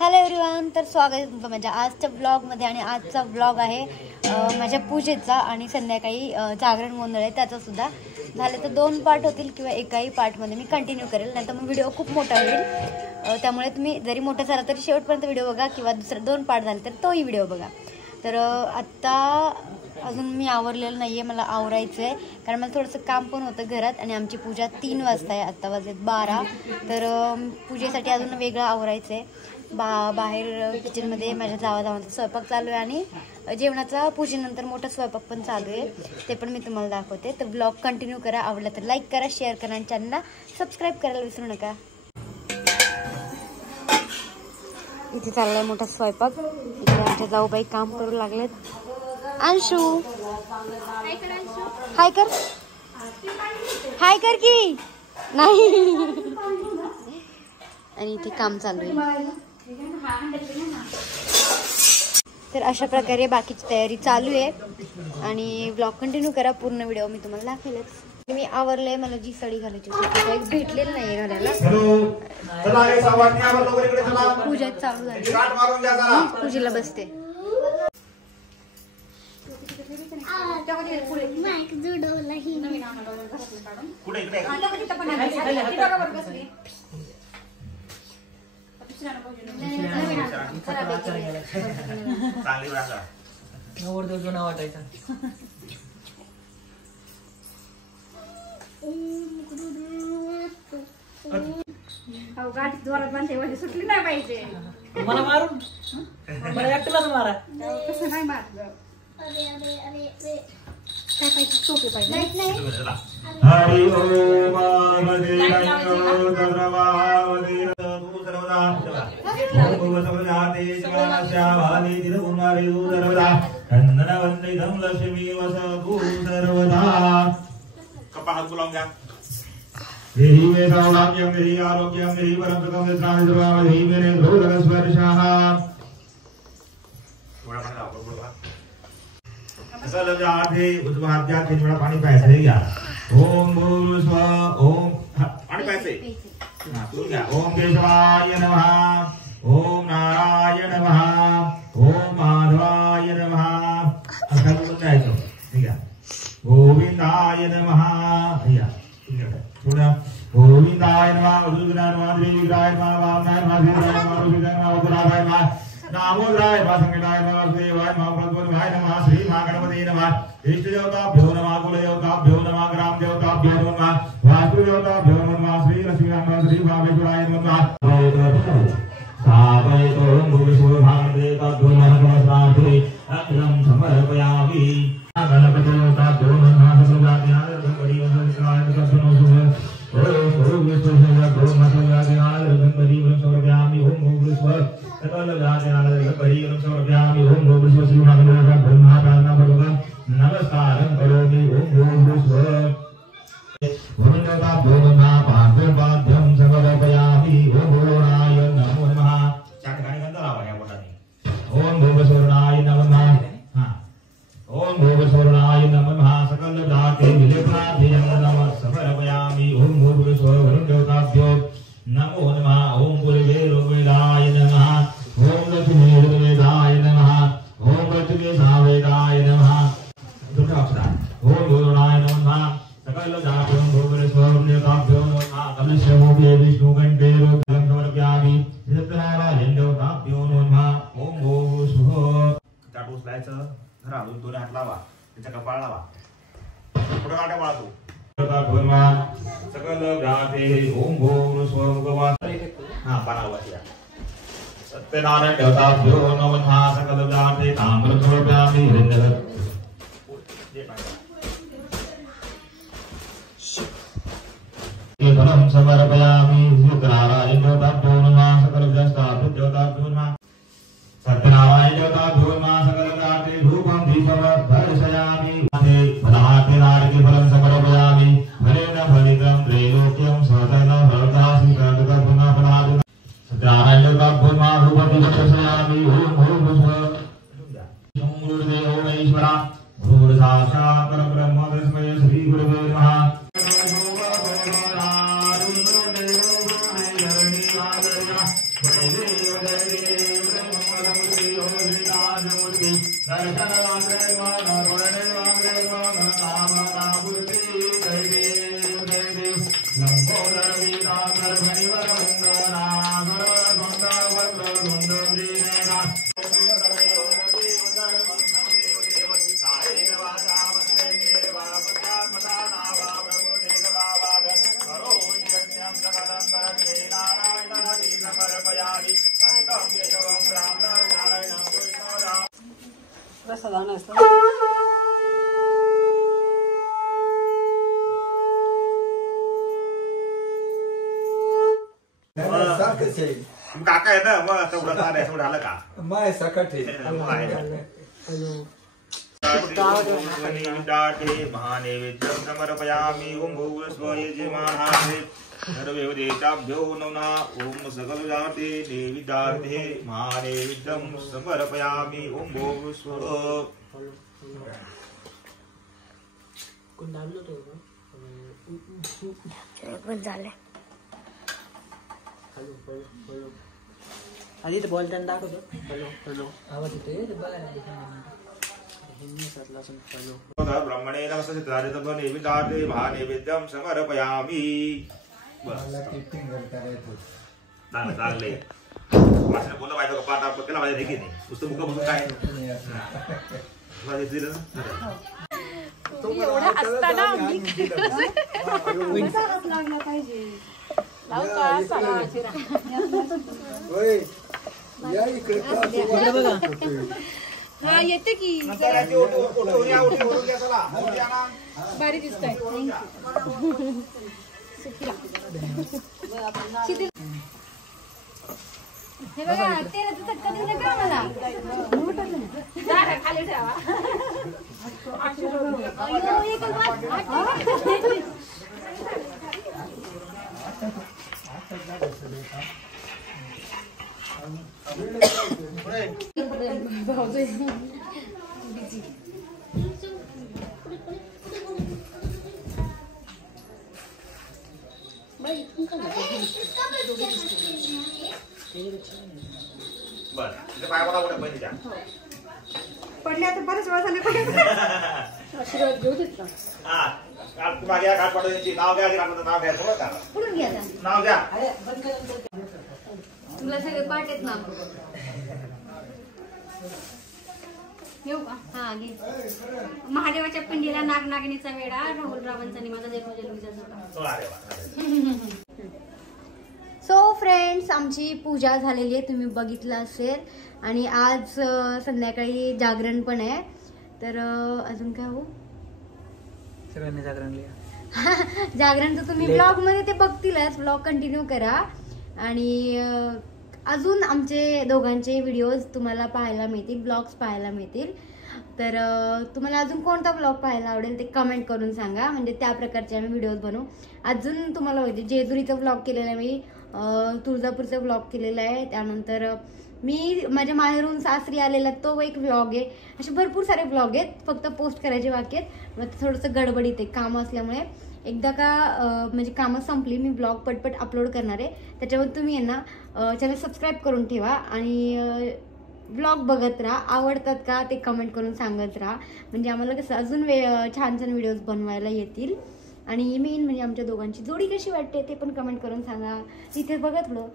Hello everyone, तर स्वागत आहे तुमचं माझ्या आजच्या ब्लॉगमध्ये. आणि आजचा ब्लॉग आहे माझ्या पूजेचा आणि संध्याकाळी जागरण गोंधळ आहे त्याचासुद्धा. झालं तर 2 पार्ट होतील किंवा एकाही पार्टमध्ये मी कंटिन्यू करेल, नाही तर मग व्हिडिओ खूप मोठा होईल. त्यामुळे तुम्ही जरी मोठा झाला तरी शेवटपर्यंत व्हिडिओ बघा, किंवा दुसरे 2 पार्ट झाले तर तोही व्हिडिओ बघा. तर आत्ता अजून मी आवरलेलं नाही आहे, मला आवरायचं आहे कारण मला थोडंसं काम पण होतं घरात. आणि आमची पूजा 3 वाजता आहे, आत्ता वाजलेत 12. तर पूजेसाठी अजून वेगळं आवरायचं आहे. बाहेर किचनमध्ये माझ्या जावांचा स्वयंपाक चालू आहे आणि जेवणाचा पूजेनंतर मोठा स्वयंपाक पण चालू आहे, ते पण मी तुम्हाला दाखवते. तर ब्लॉग कंटिन्यू करा, आवडला तर लाईक करा, शेअर करा आणि चॅनलला सबस्क्राईब करायला विसरू नका. इथे चाललाय मोठा स्वयंपाक. इथे आमच्या जाऊबाई काम करू लागलेत. अंशू हाय कर, हाय कर की नाही. आणि इथे काम चालू आहे. तर अशा प्रकारे बाकीची तयारी चालू आहे आणि ब्लॉग कंटिन्यू करा, पूर्ण व्हिडिओ मी तुम्हाला दाखवेलच. मी आवरलंय, मला जी साडी घालायची होती भेटलेली नाहीये घालायला. पूजा चालू झाली, पूजेला बसते. गाडी जोरात बांधते, सुटली नाही पाहिजे. मला मारून मला एकट्यालाच मारा. तसं नाही मार. काय पाहिजे? सोपे पाहिजे. हरि ओम देहि मे सौभाग्यं देहि आरोग्यं देहि परम सुखं निद्राणि सर्वं देहि मे नेत्रोदरस्पर्शः. सकल जाते उद्वाद्या 3 वेळा पाणी प्यायचं आहे. घ्या. ओम भूर्भुवः ओम पाणी प्यायचे. हां घ्या. ओम केशवाय नमः, ओम नारायण नमः, ओम माधवाय नमः. असं बोलून जायचं. ठीक आहे. गोविंदाय नमः. या थोडा गोविंदाय नमः, रुद्राय नमः, श्रीविग्रहाय नमः, वामनाय नमः, श्रीराय नमः, रुद्राय नमः, उग्राय नमः, नामोदराय नमः, संकटाय नमः, देवाय नमः, प्रद्वनाय नमः, श्री महागणपते नमः. इष्ट देवताभ्यो नमः, कुल देवताभ्यो नमः, ग्राम देवताभ्यो नमः, वास्तु देवताभ्यो नमः, श्री लक्ष्मीनारायण नमः, श्री भावेश्वराय नमः. सावयतो भूषो भागदेवताभ्यो नमः, नमस्ते अग्रम समर्पयामि. गणपति देवताभ्यो नमः, सर्वज्ञान गणपति नमस्कार कसनो सुख ओम विष्णु भगवान मसुरादिनाल गणपति समर्पयामि. ओम विष्णु सकल जातिनाल गणपति समर्पयामि. ओम विष्णु श्री महागणपति ब्रह्मा प्रार्थना भगवान नमस्कारं करोमि. ओम विष्णु वरुणताभ्यो नमः, पार्थपाद्यं समर्पयामि. ओम वरुणाय नमो नमः. चार ठिकाणी गंध लावा या बोटाने. ओम भूवस्वरणाय नमः. ओम भूवस्वरणाय नमः. सकल जाति विलेपनाभ्यं नमः समर्पयामि. ओम भूवस्वरुण देवताभ्यो नमो नमः. ओम पूर्वे ऋग्वेदाय नमः. ओम लक्ष्मी ऋग्वेदाय नमः. ओम लक्ष्मी सावेदाय नमः. दुर्गा अक्षर. ओम भूवनाय नमः. सकल जाति भूवस्वरुण देवताभ्यो नमः. कमलशोभे विष्णु कंठे रुद्रं समर्पयामि. नित्यनारायण देवताभ्यो नमः. ओम भूवस्वः. ताट उचलायचं, धरा, 2 हात लावा, त्याच्या कपाळ लावा, पुढे काटा वाळा तू. सकल जाते ओम भूर्भुवः भगवान. हां पानावा या. सत्यनारायण देवताभ्यो नमः. सकल जाते ताम्रध्वजामि हृदय फलं समर्पयामि. सत्यनारायण देवताभ्यो नमः. सकल देवताभ्यो नमः. सत्यनारायण देवताभ्यो नमः. सकल जाते धूपं दीपमर्पयामि. फलाते नारके फलं समर्पयामि. फलेन फलितं त्रैलोक्यं स्वतः भवतासि कर्तकपुनः फलादि. सत्यनारायण देवताभ्यो नमः. धूपं दीपमर्पयामि. ओम भूर्भुवः गुरुदेवो ईश्वरा गुरुर् साक्षात् परब्रह्म तस्मै श्री गुरुवे नमः. काका आहे ना मग तेवढं झालं तेवढं आलं का माय सकट महानैवेद्यं समर्पयामि ओम भूर्भुवः यजमानाय सर्वदेवताभ्यो नमः ओम सकलजाते देवीदार्थे महानैवेद्यं समर्पयामि ओम भूर्भुवः आधी तर बोलताना दाखवतो हॅलो हॅलो आवाज येतोय बघा ब्रह्मणे नमस्ते नैवेद्यार्थे महानैवेद्यं समर्पयामि चांगले वाचन बोललं पाहिजे का पाठ आपण केला पाहिजे देखील नाही नुसतं मुख बघून काय लागला पाहिजे हा येते की भारी दिसतंय हे बघा तेलाचं चटका देऊ नका मला खाली ठेवा अयो, एकच बात. पडले आता बरेच वेळ झाले आशीर्वाद घेऊ देत ना कुठून घ्या आता? नाव घ्या तुला सगळे पाठ आहेत ना येऊ का हा घे. महादेवाच्या पिंडीला नागनागिनीचा वेडा राहुल रावांचा निमाचा जन्मजन्मीचा सो फ्रेंड्स आमची पूजा झालेली आहे तुम्ही बघितलं असेल आणि आज संध्याकाळी जागरण पण आहे तर अजून काय हो सगळ्यांनी जागरण जागरण तर तुम्ही ब्लॉग मध्ये ते बघतीलच ब्लॉग कंटिन्यू करा आणि अजून आमचे दोघांचे व्हिडिओज तुम्हाला पाहायला मिळतील ब्लॉग्स पाहायला मिळतील तर तुम्हाला अजून कोणता ब्लॉग पाहायला आवडेल ते कमेंट करून सांगा म्हणजे त्या प्रकारचे आम्ही व्हिडिओज बनवू अजून तुम्हाला माहिती जेजुरीचा ब्लॉग केलेला आहे मी तुळजापूरचा ब्लॉग केलेला आहे त्यानंतर मी माझ्या माहेरून सासरी आलेला तो एक व्लॉग आहे असे भरपूर सारे व्लॉग आहेत फक्त पोस्ट करायचे बाकी आहेत मग थोडंसं गडबडीत आहे कामं असल्यामुळे एकदा का म्हणजे कामं संपली मी ब्लॉग पटपट अपलोड करणार आहे त्याच्यावर तुम्ही यांना चॅनल सबस्क्राईब करून ठेवा आणि ब्लॉग बघत राहा आवडतात का ते कमेंट करून सांगत राहा म्हणजे आम्हाला कसं अजून छान छान व्हिडिओज बनवायला येतील आणि मेन म्हणजे आमच्या दोघांची जोडी कशी वाटते ते पण कमेंट करून सांगा इथे बघा थोडं